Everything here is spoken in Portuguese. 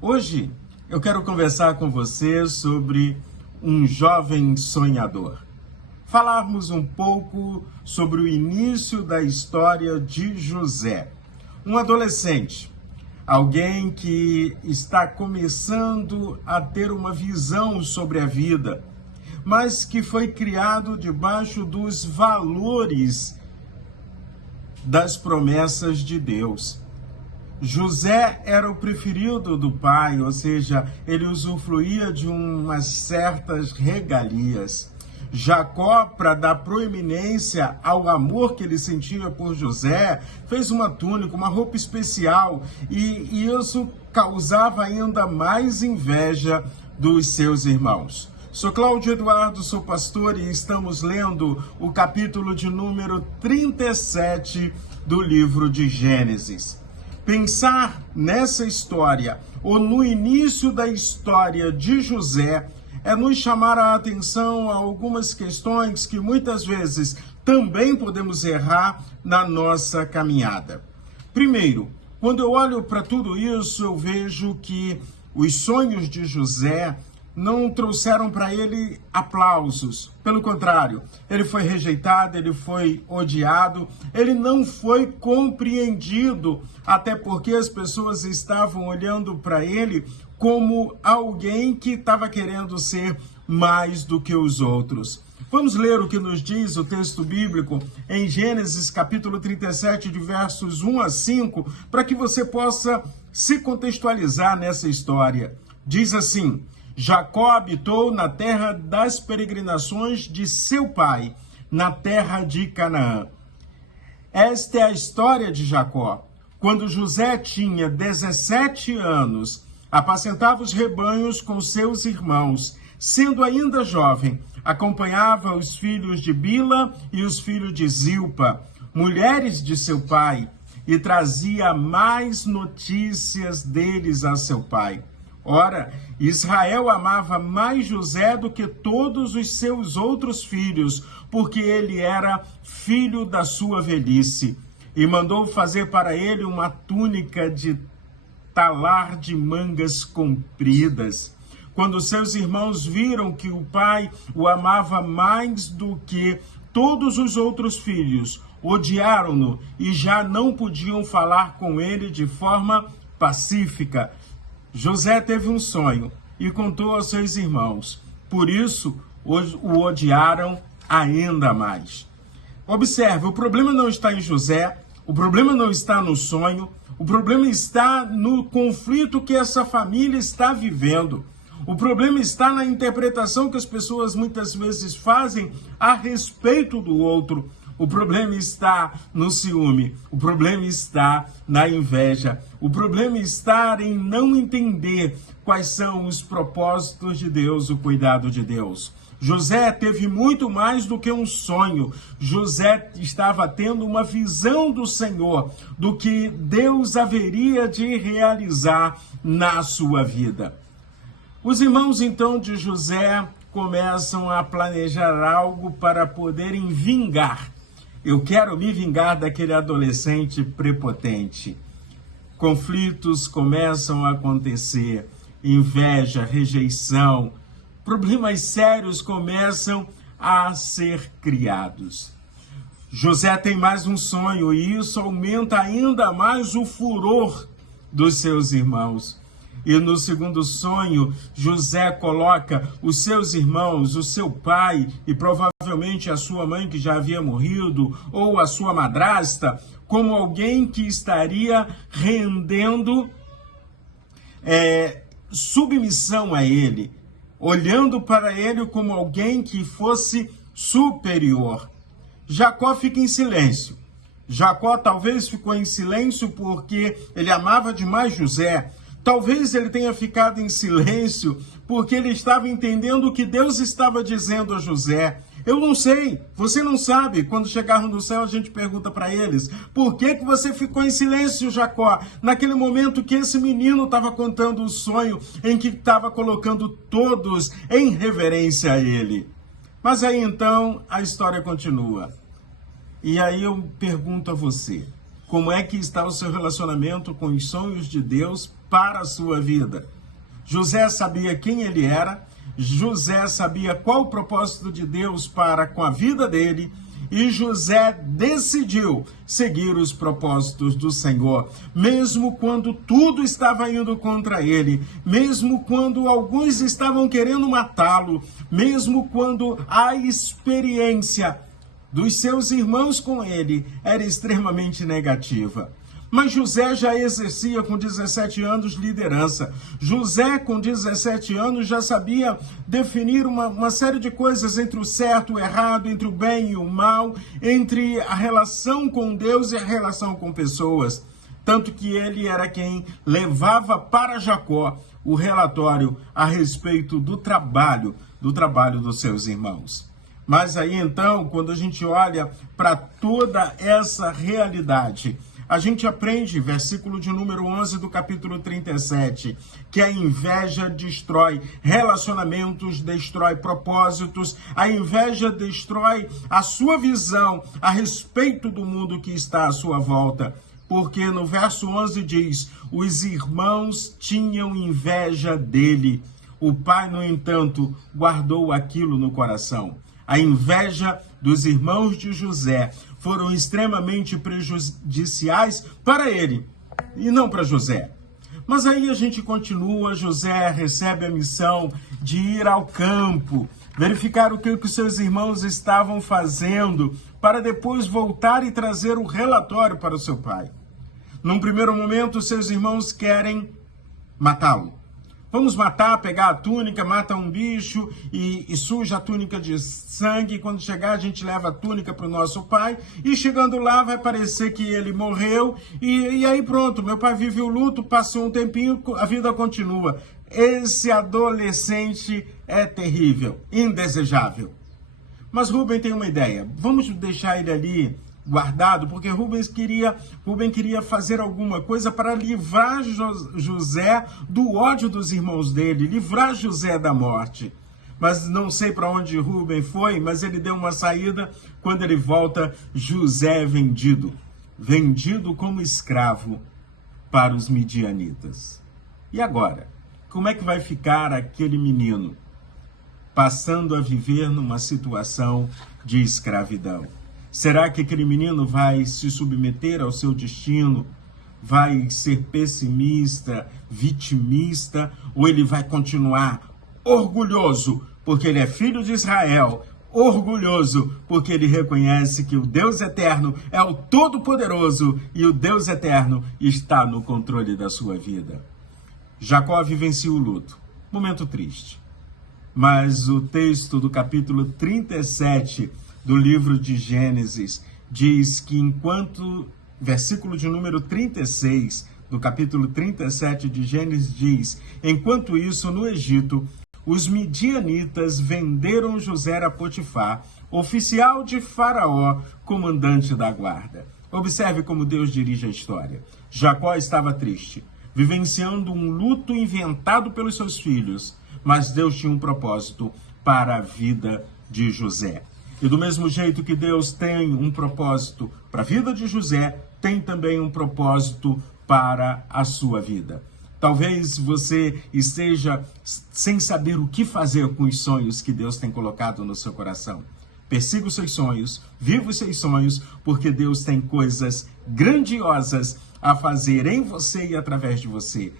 Hoje eu quero conversar com você sobre um jovem sonhador. Falarmos um pouco sobre o início da história de José, um adolescente, alguém que está começando a ter uma visão sobre a vida, mas que foi criado debaixo dos valores das promessas de Deus. José era o preferido do pai, ou seja, ele usufruía de umas certas regalias. Jacó, para dar proeminência ao amor que ele sentia por José, fez uma túnica, uma roupa especial, e isso causava ainda mais inveja dos seus irmãos. Sou Cláudio Eduardo, sou pastor e estamos lendo o capítulo de número 37 do livro de Gênesis. Pensar nessa história, ou no início da história de José, é nos chamar a atenção a algumas questões que muitas vezes também podemos errar na nossa caminhada. Primeiro, quando eu olho para tudo isso, eu vejo que os sonhos de José não trouxeram para ele aplausos. Pelo contrário, ele foi rejeitado, ele foi odiado, ele não foi compreendido, até porque as pessoas estavam olhando para ele como alguém que estava querendo ser mais do que os outros. Vamos ler o que nos diz o texto bíblico em Gênesis capítulo 37, de versos 1 a 5, para que você possa se contextualizar nessa história. Diz assim: Jacó habitou na terra das peregrinações de seu pai, na terra de Canaã. Esta é a história de Jacó. Quando José tinha 17 anos, apacentava os rebanhos com seus irmãos. Sendo ainda jovem, acompanhava os filhos de Bila e os filhos de Zilpa, mulheres de seu pai, e trazia mais notícias deles a seu pai. Ora, Israel amava mais José do que todos os seus outros filhos, porque ele era filho da sua velhice, e mandou fazer para ele uma túnica de talar de mangas compridas. Quando seus irmãos viram que o pai o amava mais do que todos os outros filhos, odiaram-no e já não podiam falar com ele de forma pacífica. José teve um sonho e contou aos seus irmãos. Por isso, o odiaram ainda mais. Observe, o problema não está em José, o problema não está no sonho, o problema está no conflito que essa família está vivendo. O problema está na interpretação que as pessoas muitas vezes fazem a respeito do outro. O problema está no ciúme, o problema está na inveja, o problema está em não entender quais são os propósitos de Deus, o cuidado de Deus. José teve muito mais do que um sonho. José estava tendo uma visão do Senhor, do que Deus haveria de realizar na sua vida. Os irmãos, então, de José começam a planejar algo para poderem vingar. Eu quero me vingar daquele adolescente prepotente. Conflitos começam a acontecer, inveja, rejeição, problemas sérios começam a ser criados. José tem mais um sonho e isso aumenta ainda mais o furor dos seus irmãos. E no segundo sonho, José coloca os seus irmãos, o seu pai e provavelmente a sua mãe que já havia morrido, ou a sua madrasta, como alguém que estaria rendendo submissão a ele, olhando para ele como alguém que fosse superior. Jacó fica em silêncio. Jacó talvez ficou em silêncio porque ele amava demais José. Talvez ele tenha ficado em silêncio porque ele estava entendendo o que Deus estava dizendo a José. Eu não sei, você não sabe. Quando chegarmos no céu, a gente pergunta para eles: por que você ficou em silêncio, Jacó? Naquele momento que esse menino estava contando o sonho em que estava colocando todos em reverência a ele. Mas aí então a história continua. E aí eu pergunto a você: como é que está o seu relacionamento com os sonhos de Deus para a sua vida. José sabia quem ele era, José sabia qual o propósito de Deus para com a vida dele, e José decidiu seguir os propósitos do Senhor, mesmo quando tudo estava indo contra ele, mesmo quando alguns estavam querendo matá-lo, mesmo quando a experiência dos seus irmãos com ele era extremamente negativa. Mas José já exercia com 17 anos liderança. José, com 17 anos, já sabia definir uma série de coisas entre o certo e o errado, entre o bem e o mal, entre a relação com Deus e a relação com pessoas. Tanto que ele era quem levava para Jacó o relatório a respeito do trabalho dos seus irmãos. Mas aí então, quando a gente olha para toda essa realidade, a gente aprende, versículo de número 11 do capítulo 37, que a inveja destrói relacionamentos, destrói propósitos, a inveja destrói a sua visão a respeito do mundo que está à sua volta. Porque no verso 11 diz, os irmãos tinham inveja dele. O pai, no entanto, guardou aquilo no coração. A inveja dos irmãos de José foram extremamente prejudiciais para ele e não para José. Mas aí a gente continua, José recebe a missão de ir ao campo, verificar o que os seus irmãos estavam fazendo, para depois voltar e trazer o relatório para o seu pai. Num primeiro momento, seus irmãos querem matá-lo. Vamos matar, pegar a túnica, mata um bicho e suja a túnica de sangue. Quando chegar, a gente leva a túnica para o nosso pai. E chegando lá, vai parecer que ele morreu. E aí pronto, meu pai vive o luto, passou um tempinho, a vida continua. Esse adolescente é terrível, indesejável. Mas Rubem tem uma ideia. Vamos deixar ele ali guardado, porque Rubem queria fazer alguma coisa para livrar José do ódio dos irmãos dele, livrar José da morte. Mas não sei para onde Rubem foi, mas ele deu uma saída. Quando ele volta, José é vendido como escravo para os midianitas. E agora? Como é que vai ficar aquele menino passando a viver numa situação de escravidão? Será que aquele menino vai se submeter ao seu destino? Vai ser pessimista, vitimista? Ou ele vai continuar orgulhoso, porque ele é filho de Israel, orgulhoso, porque ele reconhece que o Deus eterno é o Todo-Poderoso e o Deus eterno está no controle da sua vida? Jacó vivencia o luto. Momento triste. Mas o texto do capítulo 37 do livro de Gênesis diz que versículo de número 36 do capítulo 37 de Gênesis diz, enquanto isso no Egito, os midianitas venderam José a Potifar, oficial de Faraó, comandante da guarda. Observe como Deus dirige a história. Jacó estava triste, vivenciando um luto inventado pelos seus filhos, mas Deus tinha um propósito para a vida de José. E do mesmo jeito que Deus tem um propósito para a vida de José, tem também um propósito para a sua vida. Talvez você esteja sem saber o que fazer com os sonhos que Deus tem colocado no seu coração. Persiga os seus sonhos, viva os seus sonhos, porque Deus tem coisas grandiosas a fazer em você e através de você.